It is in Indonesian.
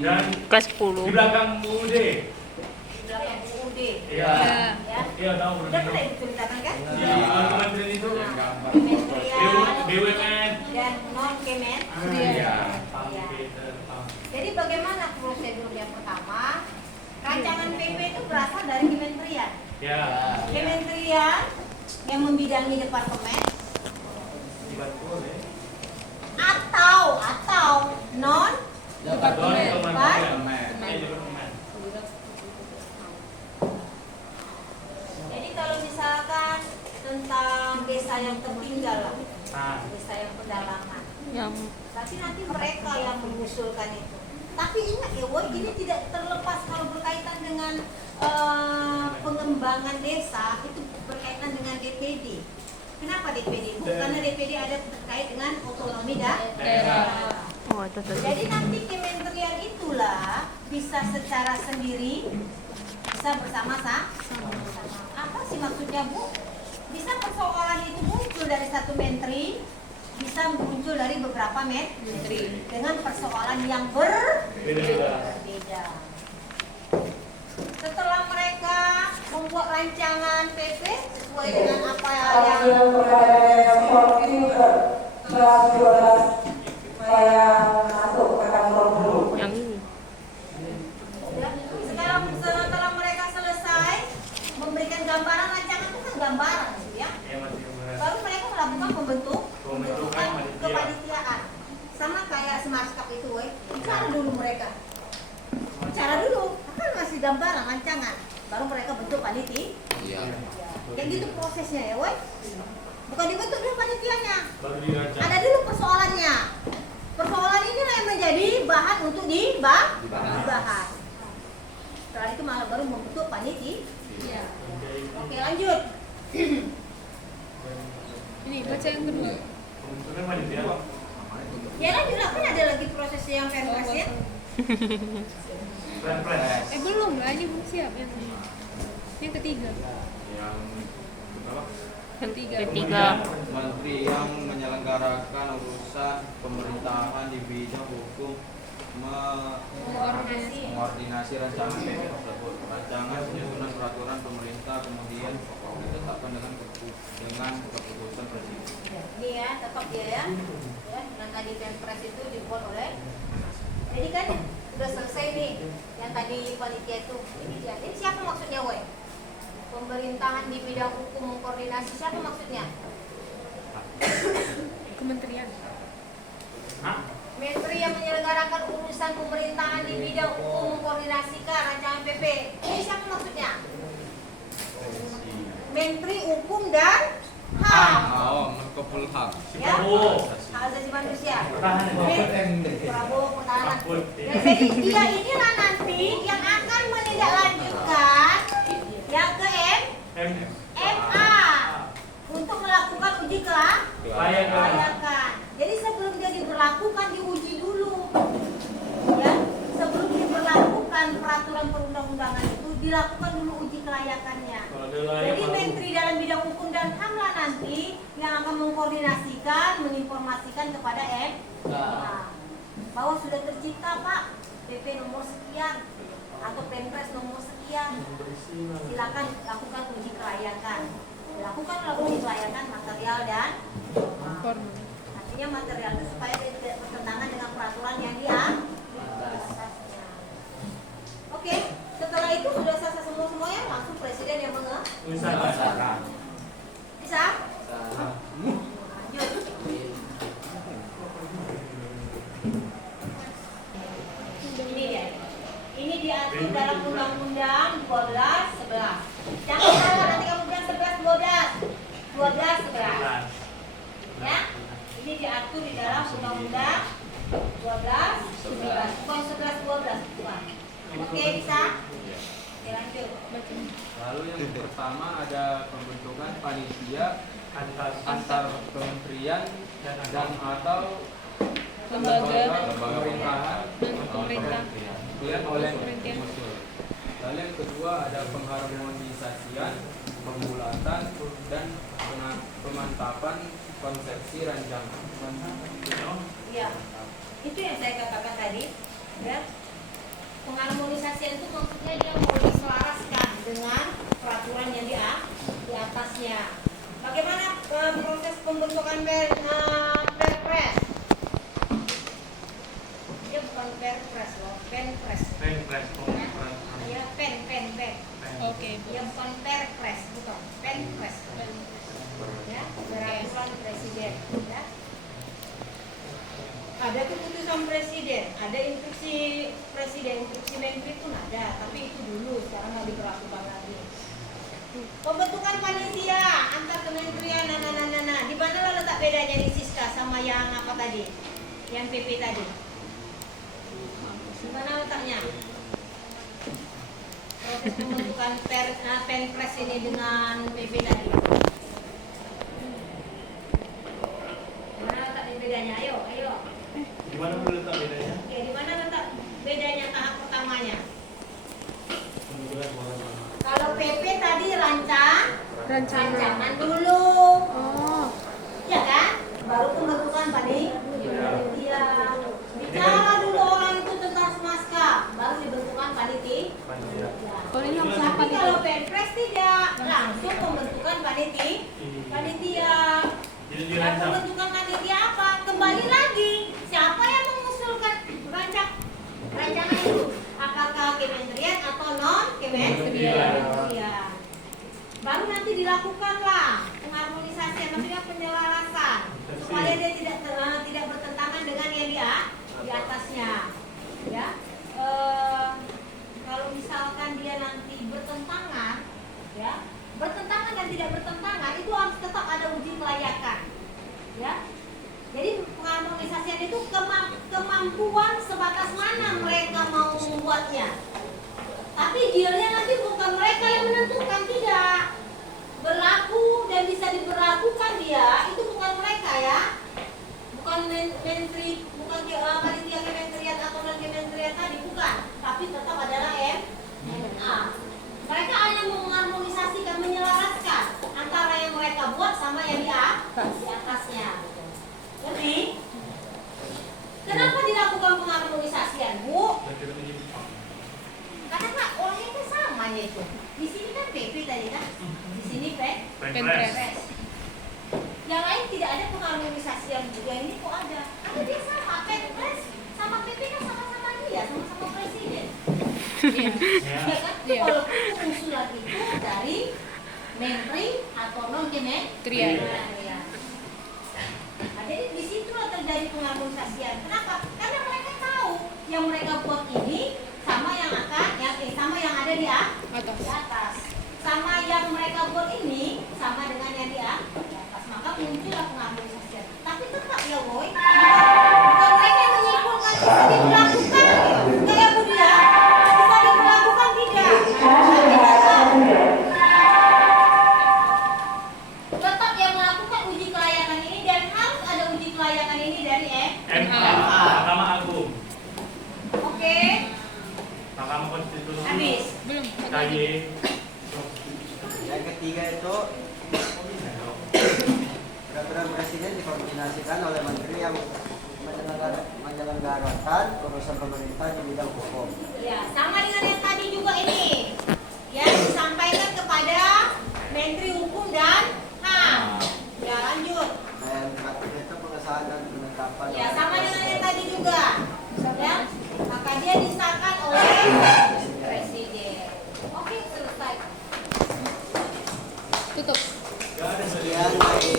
Dan Kelas 10. di belakang UUD. Di belakang UUD. Iya. Ya. Iya tahu Udah benar. pernah diceritakan kan? Di kementerian itu. Kementerian BUMN. dan non Kemen. Iya. Ya. Jadi bagaimana prosedur yang pertama? Rancangan PP itu berasal dari kementerian. Ya. Kementerian yang membidangi departemen atau non departemen. Jadi kalau misalkan tentang desa yang tertinggal lah, desa yang pedalaman, Yang tapi nanti mereka yang mengusulkan itu. Tapi ingat ya, woy, ini tidak terlepas kalau berkaitan dengan pengembangan desa, itu berkaitan dengan DPD. Kenapa DPD? Karena DPD ada terkait dengan otonomi daerah. oh, itu tuh. Jadi nanti kementerian itulah bisa secara sendiri, bisa bersama-sama. Apa sih maksudnya, Bu? Bisa persoalan itu muncul dari satu menteri, bisa muncul dari beberapa menteri dengan persoalan yang berbeda. Setelah mereka membuat rancangan PP sesuai dengan apa yang Yang ini. setelah mereka selesai memberikan gambaran rancangan itu kan gambaran gitu ya. Baru mereka melakukan pembentukan kepanitiaan. Sama kayak Smartskap itu, woy. Bicara dulu mereka. Bicara dulu, kan masih gambaran rancangan. Baru mereka bentuk panitia. Iya. Kayak gitu prosesnya ya, woy. Bukan dibentuk dulu panitianya. Baru dirancang. Ada dulu persoalannya. Persoalan inilah yang menjadi bahan untuk dibahas. Setelah itu malah baru membentuk panitia. Oke, lanjut. Ini baca yang kedua. Pembentukan panitia. Ya lanjut lah, kan ada lagi proses yang perpres ya. Perpres. Belum lah, ini belum siap yang ketiga. Yang apa? Ketiga. Menteri yang menyelenggarakan urusan pemerintahan di bidang hukum mengordinasi rancangan PP tersebut. Rancangan penyusunan peraturan pemerintah kemudian ditetapkan dengan keputusan presiden. Ini ya, tetap dia ya. Ya, yang tadi perpres itu dibuat oleh. Jadi kan sudah selesai nih yang tadi panitia itu. Ini dia. Ini siapa maksudnya, woy? Pemerintahan di bidang hukum mengkoordinasi, siapa maksudnya? Kementerian. Hah? Menteri yang menyelenggarakan urusan pemerintahan di bidang hukum mengkoordinasikan rancangan PP. Ini siapa maksudnya? Menteri Hukum dan HAM. Oh, Menko Polhukam. Ya, hak asasi manusia. Prabowo pertahanan. Ya, jadi dia inilah nanti yang akan menindaklanjutkan yang ke MA untuk melakukan uji kelayakan. Jadi sebelum dia diberlakukan diuji dulu, ya. Sebelum diberlakukan peraturan perundang-undangan itu dilakukan dulu uji kelayakannya. Jadi Menteri dalam bidang hukum dan HAM lah nanti yang akan mengkoordinasikan, menginformasikan kepada MA bahwa sudah tercipta, Pak, PP nomor sekian atau Perpres nomor sekian. Silakan lakukan uji kelayakan. Dilakukan uji kelayakan material dan artinya material itu supaya tidak bertentangan dengan peraturan yang dia. Oke, setelah itu sudah selesai semuanya, langsung presiden yang Usaha. bisa? Lanjut. Ini dia. Ini diatur dalam Undang-Undang 12-11. Jangan salah nanti kamu bilang 11-12. 12-11. Ya. Ini diatur di dalam Undang-Undang 12-11. Bukan 11-12. Bukan. Oke, bisa? Oke, lanjut. Lalu yang pertama ada pembentukan panitia antar kementerian dan atau Lembaga pemerintahan pemerintah. kemudian oleh usul. Lalu yang kedua ada pengharmonisasian, pembulatan dan pemantapan konsepsi rancangan. Iya. Itu yang saya katakan tadi, ya. Pokoknya dia mau diselaraskan dengan peraturan yang di atasnya. Bagaimana proses pembentukan perpres? Dia bukan perpres loh, penpres. Penpres. Ya, pen. Oke. Ya bukan perpres, bukan penpres. Ya, peraturan presiden. Ya. Ada keputusan presiden, ada instruksi presiden, instruksi menteri pun ada, tapi itu dulu, sekarang nggak diberlakukan lagi. Pembentukan panitia antar kementerian, di mana lah letak bedanya nih Siska sama yang apa tadi, yang PP tadi? Di mana letaknya? Proses pembentukan penpres ini dengan PP tadi. Di mana letak bedanya? Ayo. Di mana dulu letak bedanya? Oke, di mana letak bedanya tahap pertamanya? Kalau PP tadi rancangan dulu, Oh. ya kan? Baru pembentukan panitia. Bicara dulu orang itu tentang semaska, baru dibentukan panitia. Kalau ini langsung Tapi panitia. kalau penpres tidak, langsung pembentukan panitia. Jadi Dan dirancang. pembentukan panitia apa? Kembali lagi, siapa yang mengusulkan rancangan itu? Apakah kementerian atau non kementerian? Baru nanti dilakukanlah pengharmonisasian, maksudnya penyelarasan supaya dia tidak bertentangan dengan yang di atasnya. Ya, kalau misalkan dia nanti bertentangan, ya, bertentangan dan tidak bertentangan itu harus tetap ada uji kelayakan. Ya. Jadi pengharmonisasian itu kemampuan sebatas mana mereka mau membuatnya. Tapi dealnya nanti bukan mereka yang menentukan, tidak. Berlaku dan bisa diberlakukan dia, itu bukan mereka ya. Bukan menteri, bukan panitia kementerian atau non kementerian tadi, bukan. Tapi tetap adalah MA. Mereka hanya mengharmonisasikan, menyelaraskan antara yang mereka buat sama yang di atasnya. Ngerti? Kenapa dilakukan pengharmonisasian, Bu? Karena kan orangnya kan sama itu. Di sini kan PP tadi kan? Di sini Penpres. Yang lain tidak ada pengharmonisasian juga, ini kok ada? Karena dia sama, Penpres sama PP kan sama-sama dia, sama-sama presiden. Ya kan? Iya. Walaupun usulan itu dari menteri atau non kementerian. Ya. Nah, jadi di situ terjadi pengharmonisasian. Kenapa? Karena mereka tahu yang mereka buat ini sama yang sama yang ada di atas. Sama yang mereka buat ini sama dengan yang di atas. Maka muncullah pengharmonisasian. Tapi tetap ya, boy. Bukan mereka yang menyimpulkan bisa diberlakukan. Kayak Budi ya. Bisa diberlakukan tidak. Tetap yang melakukan uji kelayakan ini dan harus ada uji kelayakan ini dari MA. Mahkamah Agung. Oke, Mahkamah Konstitusi. habis. Belum. KY. Yang ketiga itu peraturan presiden dikoordinasikan oleh menteri yang menyelenggarakan urusan pemerintah di bidang hukum. Ya, sama dengan yang tadi juga ini. Ya, disampaikan kepada Menteri Hukum dan HAM. Ya, lanjut. Dan terakhir itu pengesahan dan penetapan. Ya, sama dengan yang tadi juga. Ya, maka dia disahkan oleh presiden. Oke, selesai. Tutup. Sekian dari